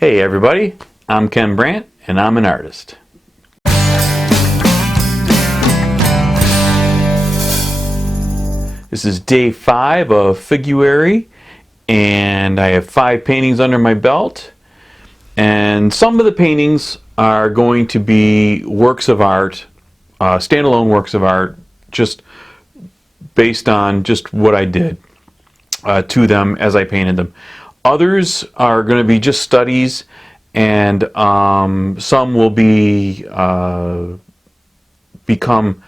Hey everybody, I'm Ken Brant and I'm an artist. This is day 5 of Figurary and I have 5 paintings under my belt, and some of the paintings are going to be works of art, standalone works of art, just based on just what I did to them as I painted them. Others are going to be just studies, and some will be become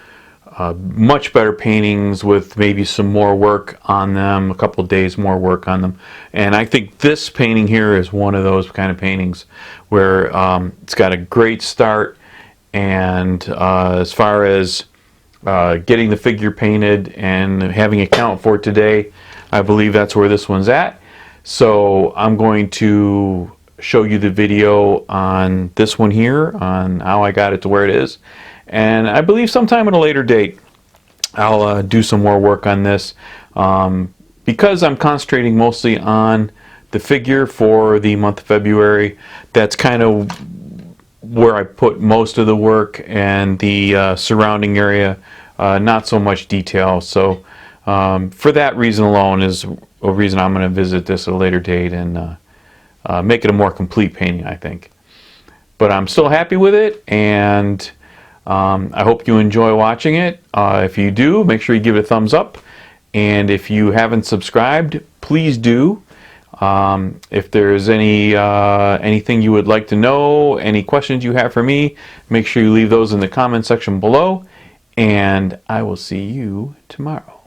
much better paintings with maybe some more work on them, a couple days more work on them. And I think this painting here is one of those kind of paintings where it's got a great start, and as far as getting the figure painted and having it count for today, I believe that's where this one's at. So I'm going to show you the video on this one here, on how I got it to where it is. And I believe sometime at a later date I'll do some more work on this, because I'm concentrating mostly on the figure for the month of February. That's kind of where I put most of the work, and the surrounding area, not so much detail. So for that reason alone is a reason I'm going to visit this at a later date and make it a more complete painting, I think. But I'm still happy with it, and I hope you enjoy watching it. If you do, make sure you give it a thumbs up, and if you haven't subscribed, please do. If there's anything you would like to know, any questions you have for me, make sure you leave those in the comment section below, and I will see you tomorrow.